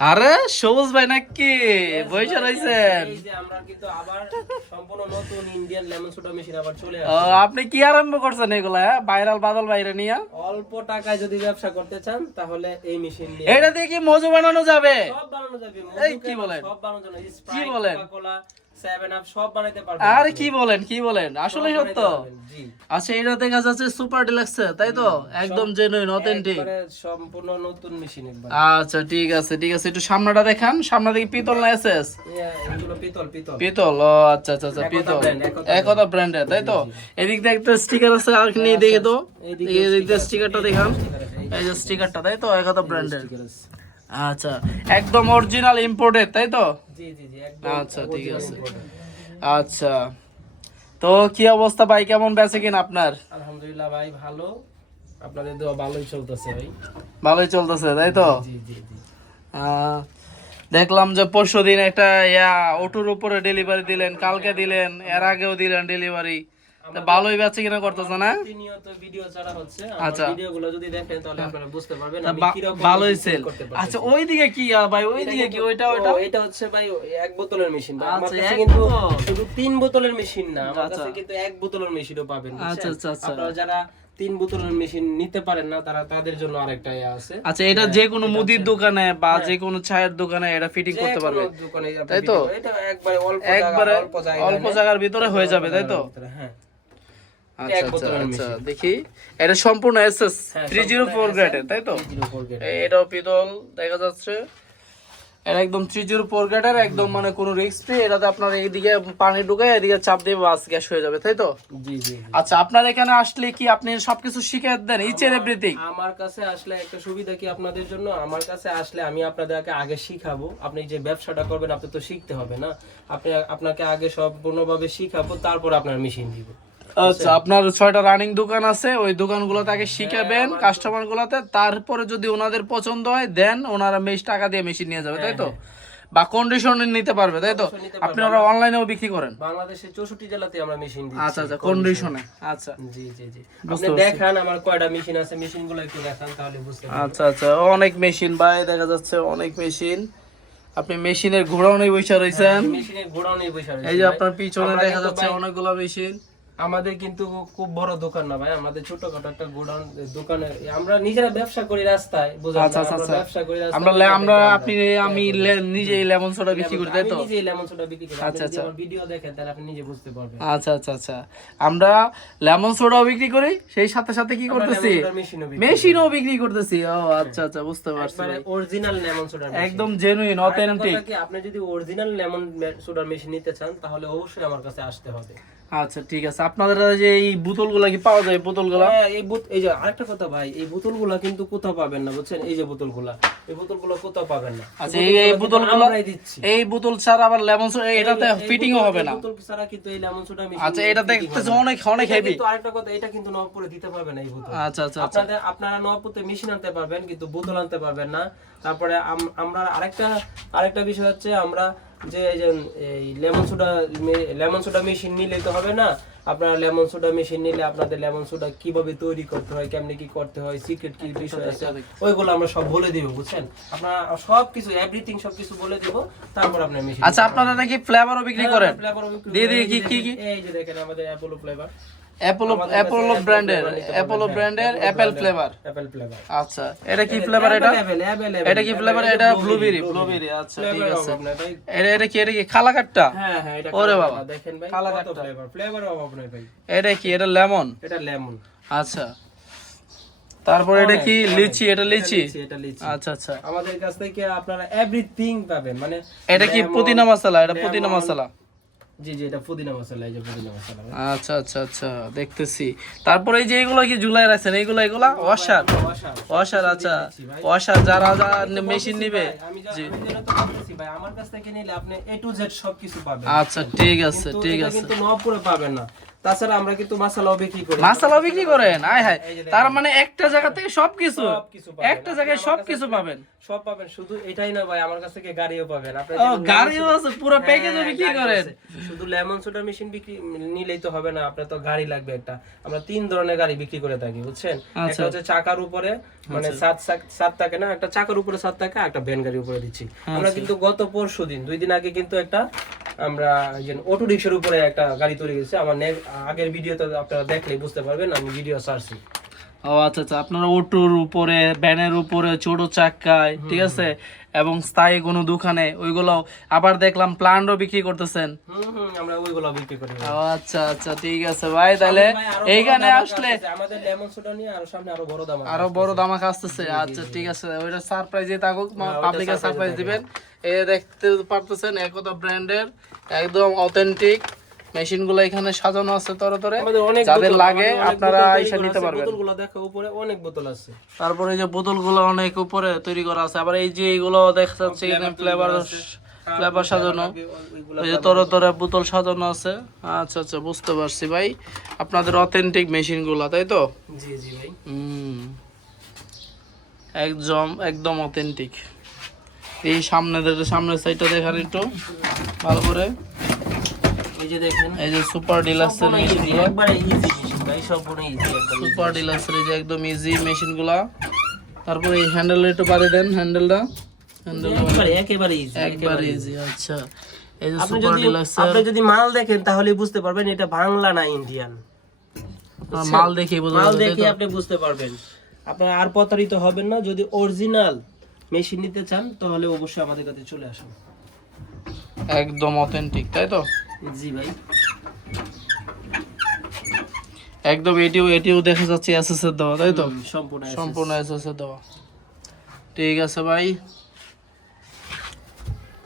আরে সবুজ ভাই নাকি বইসা রইছেন? এই যে আমরা কিন্তু আবার সম্পূর্ণ নতুন ইন্ডিয়ান লেমন সোডা মেশিন আবার চলে ও, আসছে। আপনি কি আরম্ভ করছেন এগুলা? ভাইরাল বাদল বাইরে নিয়ে অল্প টাকায় যদি ব্যবসা করতে চান তাহলে এই মেশিন নিয়ে এটা দিয়ে কি মজু বানানো যাবে? সব বানানো যাবে। এই কি বলেন? সব বানানো যাবে। কি স্প্রাইট, বলেন? কোকা-কোলা, 7 আপ সব বানাইতে পারবেন। আরে কি বলেন কি বলেন, আসলে সব সত্য? বানাইতে পারবেন, জি। আচ্ছা, এটা দেখা যাচ্ছে সুপার ডিলাক্স, তাই তো? একদম জেনুইন অথেন্টিক। একবারে সম্পূর্ণ নতুন মেশিন একবার। আচ্ছা ঠিক আছে ঠিক আছে, একটু সামনেটা দেখান। সামনে দিকে পিতল না এসএস? এগুলো পিতল পিতল। পিতল, ও আচ্ছা আচ্ছা আচ্ছা, একতা পিতল brand, একতা একতা ব্র্যান্ডের, তাই তো? এদিক দিয়ে একটা স্টিকার আছে, আর কি নিয়ে দেখে তো। এইদিকে এদিক দিয়ে sticker স্টিকারটা আছে, দেখান। এই এই যে স্টিকারটা, তাই তো? একতা ব্র্যান্ডের। sticker আছে। আচ্ছা, একদম অরিজিনাল ইম্পোর্টেড, তাই তো? জি জি জি, একদম। আচ্ছা ঠিক original আছে। imported। আচ্ছা, তো কি অবস্থা ভাই, কেমন বেচে কিনা আপনার? আলহামদুলিল্লাহ ভাই, ভালো। আপনাদের দোয়া ভালোই চলতেছে ভাই। ভালোই চলতেছে, তাই তো? জি জি জি। আহ, দেখলাম যে পরশুদিন একটা অটোর উপরে ডেলিভারি দিলেন, কালকে দিলেন, এর আগেও দিলেন ডেলিভারি। ভালোই বেচে কিনা করতেছে না? প্রতিনিয়ত ভিডিও ছাড়া হচ্ছে। আচ্ছা। আমার ভিডিওগুলো যদি দেখেন তাহলে আপনারা বুঝতে পারবেন তা আমি কিরকম ভালোই machine সেল। sell করতে পারতেছি। আচ্ছা, ওইদিকে কি ভাই, ওইদিকে কি ওইটা ওইটা? এটা হচ্ছে ভাই এক বোতলের মেশিন ভাই। আমার আচ্ছা, কাছে এক কিন্তু বোতল? শুধু 3 বোতলের মেশিন না, আমার আচ্ছা। কাছে কিন্তু এক বোতলের মেশিনও পাবেন, বুঝছেন? আচ্ছা, আচ্ছা, আচ্ছা। আপনারা যারা 3 বোতলের মেশিন নিতে পারেন না, তাদের জন্য আরেকটা আছে। আচ্ছা, এটা যে কোনো মুদির দোকানে বা যে কোনো চায়ের দোকানে এটা ফিটিং যে করতে কোনো পারবে, দোকানে আপনি তাই তো? video- এটা একবারে একবারে অল্প জায়গার ভিতরে হয়ে যাবে, তাই তো? হ্যাঁ। আচ্ছা এক আচ্ছা বোতলের আচ্ছা, machine। দেখি। এটা সম্পূর্ণ এসএস হ্যাঁ, 304 গ্রেডের, তাই তো? 304 grade। এটাও পিতল দেখা যাচ্ছে। এটা একদম 304 গ্রেডের, একদম মানে কোনো রিস্ক ফ্রি। এটাতে আপনার এইদিকে পানি ঢুকায় এদিকে চাপ দিয়ে বাস গ্যাস হয়ে যাবে, তাই তো? জি জি জি। আচ্ছা, আপনার এখানে আসলে কি আপনি সবকিছু শিখে দেন, ইচ এন্ড এভরিথিং? আমার কাছে আসলে একটা সুবিধা কি আপনাদের জন্য, আমার কাছে আসলে আমি আপনাদেরকে আগে শিখাবো। আপনি যে ব্যবসাটা করবেন আপনি তো শিখতে হবে না, আপনাকে আগে সম্পূর্ণভাবে শিখাবো, তারপর আপনার মেশিন দিব। আচ্ছা, আপনার 6টা রানিং দোকান আছে, ওই দোকানগুলোতে আগে শিখাবেন কাস্টমার গুলাতে, তারপরে যদি ওনাদের পছন্দ হয় দেন ওনারা টাকা দিয়ে মেশিন নিয়ে যাবে, তাই তো? বা কন্ডিশনে নিতে পারবে, তাই তো? Condition নিতে পারবে। আপনারা অনলাইনেও বিক্রি করেন? বাংলাদেশের 64 জেলাতে আমরা মেশিন দিই। আচ্ছা আচ্ছা, কন্ডিশনে। আচ্ছা জি জি জি। বুঝতে আপনি পারছি। দেখান আমার কয়টা মেশিন আছে, মেশিনগুলো একটু দেখান তাহলে বুঝতে পারবেন। আচ্ছা আচ্ছা, অনেক মেশিন ভাই দেখা যাচ্ছে, অনেক মেশিন। আপনি মেশিনের ঘোড়াও বসে রয়েছেন। মেশিনের গোডাউন নিয়ে বসে রয়েছে এই যে ভাই। আপনার পিছনে আমরা দেখা কিন্তু যাচ্ছে ভাই- অনেকগুলো মেশিন। আমাদের কিন্তু খুব বড় দোকান না ভাই, আমাদের ছোটখাটো একটা গোডাউন দোকানে আমরা নিজেরা ব্যবসা করি রাস্তায়, বুঝলেন? আচ্ছা আচ্ছা আমরা আচ্ছা, ব্যবসা করি রাস্তায়। আমরা নিজেই লেমন সোডা বিক্রি করি, তাই আমি তো? নিজেই লেমন সোডা বিক্রি করি। আপনি আচ্ছা, যদি আচ্ছা। আমার ভিডিও দেখেন তাহলে আপনি নিজে বুঝতে পারবেন। আচ্ছা আচ্ছা আচ্ছা, আমরা লেমন সোডাও বিক্রি করি, সেই সাথে সাথে কি আমরা করতেছি, লেমন সোডার মেশিনও বিক্রি করি। মেশিনও বিক্রি করতেছি। ও আচ্ছা আচ্ছা, বুঝতে পারছি একবারে ভাই। অরিজিনাল লেমন সোডার মেশিন। একদম জেনুইন আরেকটা অথেন্টিক। কথা কি, আপনি যদি অরিজিনাল লেমন সোডার মেশিন নিতে চান তাহলে অবশ্যই আমার কাছে আসতে হবে। আচ্ছা ঠিক আছে, আপনাদের যে এই বোতলগুলা কি পাওয়া যায়, বোতলগুলা? হ্যাঁ, এই যে আরেকটা কথা ভাই, এই বোতলগুলা কিন্তু কোথাও পাবেন না, বুঝছেন? এই যে বোতলগুলা, এই বোতলগুলো কোথাও পাবেন না। আচ্ছা, এই বোতলগুলো আমরাই দিচ্ছি। এই বোতল ছাড়া আবার লেমন সোডা এটাতে এই ফিটিংও হবে না? বোতল ছাড়া কিন্তু এই লেমন সোডা মেশিন। আচ্ছা, এটা দেখতেছে অনেক অনেক হেভি। কিন্তু আরেকটা কথা, এটা কিন্তু নবপুরে দিতে পারবেন না এই বোতল। আচ্ছা আচ্ছা আচ্ছা, আপনারা নবপুরে মেশিন আনতে পারবেন কিন্তু বোতল আনতে পারবেন না। তারপরে আমরা আরেকটা বিষয় হচ্ছে, আমরা যে এই লেমন সোডা মেশিন নিলে তো হবে না। আপনারা লেমন সোডা মেশিন নিলে আপনাদের লেমন সোডা কিভাবে তৈরি করতে হয়, কেমনে কি করতে হয়, সিক্রেট কি বিষয় আছে, ওইগুলো আমরা সব বলে দিব, বুঝছেন? আপনারা সবকিছু এভরিথিং সবকিছু বলে দিব, তারপর আপনার মেশিন। আচ্ছা, আপনারা নাকি ফ্লেভারও বিক্রি করেন? দিয়ে দিয়ে কি কি কি? এই যে দেখেন আমাদের অ্যাপোলো ফ্লেভার, অ্যাপোলো ব্র্যান্ডের অ্যাপেল ফ্লেভার। Apple flavour. আচ্ছা, এটা কি ফ্লেভার? এটা কি ফ্লেভার? এটা ব্লুবেরি। আচ্ছা ঠিক আছে, এটা কি কালাকাট্টা? হ্যাঁ হ্যাঁ, এটা ওরে বাবা, দেখেন ভাই, কালা কত কাটটা। ফ্লেভার অভাব নাই ভাই। এটা কি? এটা লেমন। এটা লেমন। আচ্ছা, তারপর এটা কি লিচি? এটা লিচি। এটা লিচি। আচ্ছা আচ্ছা, আমাদের কাছ থেকে আপনারা এভরিথিং পাবেন, মানে এটা কি লেমন, পুদিনা মশলা? এটা লেমন। পুদিনা মশলা। জি জি, এটা পুদিনা মশলা, এই যে পুদিনা মশলা ভাই। আচ্ছা আচ্ছা আচ্ছা, দেখতেছি। তারপরে এই যে এগুলো কি ঝুলাই রাখছেন, এগুলা ওয়াশার? ওয়াশার, আচ্ছা ওয়াশার। যারা মেশিন নিবে, আমি জি। যেটা তো বলতেছি ভাই, আমার কাছ থেকে নিলে আপনি A to Z সবকিছু পাবেন। আচ্ছা ঠিক আছে কিন্তু ঠিক এটা আছে। কিন্তু নবপুরে পাবেন না। তাছাড়া আমরা কিন্তু মাসালাও বিক্রি করি। মাসালা বিক্রি করেন? আয় হায়, এই যে দেখেন। তার মানে একটা জায়গা থেকে সবকিছু, সবকিছু পাবেন। একটা জায়গায় সবকিছু পাবেন। সব পাবেন, শুধু এটাই না ভাই, আমার কাছ থেকে গাড়িও পাবেন। আপনি ও, গাড়িও আছে, পুরো প্যাকেজও বিক্রি করেন? শুধু লেমন সোডা মেশিন বিক্রি নিলেই তো হবে না, আপনার তো গাড়ি লাগবে একটা। আমরা 3 ধরনের গাড়ি বিক্রি করে থাকি, বুঝছেন? একটা হচ্ছে চাকার উপরে, মানে সাত থাকে না, একটা চাকার উপরে 7 থাকে, একটা ভ্যান গাড়ির উপরে দিচ্ছি আমরা। কিন্তু গত পরশুদিন 2 দিন আগে কিন্তু একটা আমরা যে অটো রিকশার উপরে একটা গাড়ি তৈরি করেছি। আমার আগের ভিডিওতে আপনারা দেখলেই বুঝতে পারবেন, আমি ভিডিও ছাড়ছি। ও আচ্ছা আচ্ছা, আপনারা অটোর উপরে, ভ্যানের উপরে, ছোট চাকায়, ঠিক আছে, এবং স্থায়ী কোনো দোকানে ওইগুলো, আবার দেখলাম প্লান্টও বিক্রি করতেছেন। আমরা ওইগুলো বিক্রি করি। ও আচ্ছা আচ্ছা, ঠিক আছে ভাই, তাহলে এইখানে আসলে আমাদের লেমন সোডা নিয়ে আরো সামনে আরো বড় দাম, আরো বড় দামাক আসতেছে। আচ্ছা ঠিক আছে, ওইটা সারপ্রাইজে থাকুক, পাবলিকে সারপ্রাইজ দিবেন। এই দেখতে পারতেছেন একদম ব্র্যান্ডের, একদম অথেন্টিক মেশিনগুলো এখানে সাজানো আছে তরতরে, আমাদের অনেক যাদের বোতল, লাগে আমাদের অনেক আপনারা বোতল আইসা তৈরি নিতে করা আছে। পারবেন। বোতলগুলো দেখো, উপরে অনেক বোতল আছে। তারপরে এই যে বোতলগুলো অনেক উপরে তৈরি করা আছে, আবার এই যে এইগুলো দেখা যাচ্ছে এখানে ফ্লেভার সাজানো, ওই যে তরতরে বোতল সাজানো আছে। আচ্ছা আচ্ছা, বুঝতে পারছি ভাই, আপনাদের অথেন্টিক মেশিনগুলো, তাই তো? জি জি ভাই। একদম একদম অথেন্টিক। এই সামনের সাইডটা দেখান একটু ভালো করে। এই যে দেখেন, এই যে সুপার ডিলাক্সের মেশিনগুলো, একবারে ইজি মেশিন ভাই, সম্পূর্ণ ইজি একদম। সুপার ডিলাক্সের এই যে একদম ইজি মেশিনগুলা। তারপরে এই হ্যান্ডেল একটু বাড়িয়ে দেন, হ্যান্ডেলটা একেবারে ইজি, একবার ইজি। আচ্ছা, এই যে আপনি সুপার যদি ডিলাক্সের যদি মাল দেখেন তাহলে বুঝতে পারবেন এটা বাংলা না ইন্ডিয়ান। মাল দেখে বোঝা মাল যাবে, তাই দেখে তো? আপনি বুঝতে পারবেন। আপনার আর প্রতারিত হবেন না। যদি অরিজিনাল মেশিন নিতে চান তাহলে অবশ্যই আমাদের কাছে চলে আসুন। একদম অথেন্টিক, তাই তো? জি ভাই। একদম এটিও দেখা যাচ্ছে এসএস এর দেওয়া, তাই তো? সম্পূর্ণ সম্পূর্ণ এসএস এর দেওয়া। ঠিক আছে ভাই,